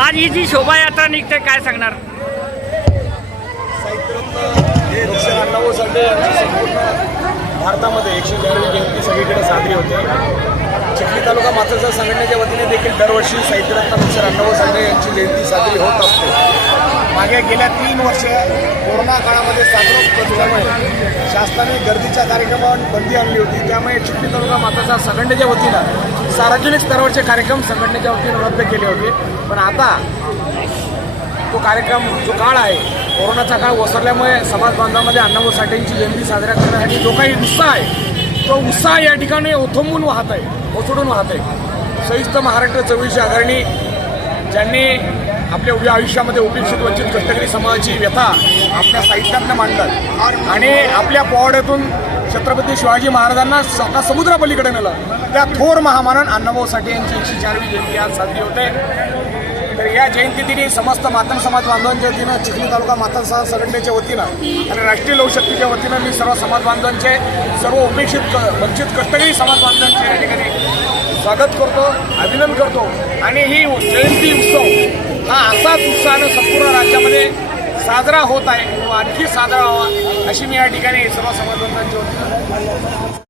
आज ही जी शोभायात्रा निघते काय सांगणार? भारतामध्ये एकशे ब्याण्णव जयंती सगळीकडे साजरी होते. चिखली तालुका मातृसर संघटनेच्या वतीने देखील दरवर्षी साहित्यरत्न एकशे अण्णाभाऊ साठे यांची जयंती साजरी होत असते. मागे गेल्या तीन वर्ष कोरोना काळामध्ये साजरं असल्यामुळे शासनाने गर्दीच्या कार्यक्रमावर बंदी आणली होती. त्यामुळे चिखली तालुका माताचा संघटनेच्या वतीनं सार्वजनिक स्तरावरचे कार्यक्रम संघटनेच्या वतीनं रद्द केले होते. पण आता तो कार्यक्रम जो काळ आहे कोरोनाचा काळ ओसरल्यामुळे समाज बांधवामध्ये अण्णाभाऊ साठेंची जयंती साजरा करण्यासाठी जो काही उत्साह आहे तो उत्साह या ठिकाणी ओथंबून वाहत आहे ओसडून वाहत आहे. संयुक्त महाराष्ट्र चळवळीची आघाडी ज्यांनी आपल्या उभ्या आयुष्यामध्ये उपेक्षित वंचित कष्टकरी समाजाची व्यथा आपल्या साहित्यातनं मांडतात. आणि आपल्या पोवाड्यातून छत्रपती शिवाजी महाराजांना स्वतः समुद्रापलीकडे नेलं. त्या थोर महामानन अण्णाभाऊ साठे यांची एकशे चारवी जयंती आज साजरी होते. तर या जयंतीदिनी समस्त मातंग समाज बांधवांच्या वतीनं चिखली तालुका मातंग समाज संघटनेच्या वतीनं आणि राष्ट्रीय लोकशक्तीच्या वतीनं मी सर्व समाज बांधवांचे सर्व उपेक्षित क- वंचित कष्टकरी समाज बांधवांचे या ठिकाणी स्वागत करतो अभिनंदन करतो. आणि ही जयंती उत्सव हा असाच उत्साहानं संपूर्ण राज्यामध्ये साजरा होत आहे. किंवा आणखी साजरा व्हावा अशी मी या ठिकाणी सर्व समाज होती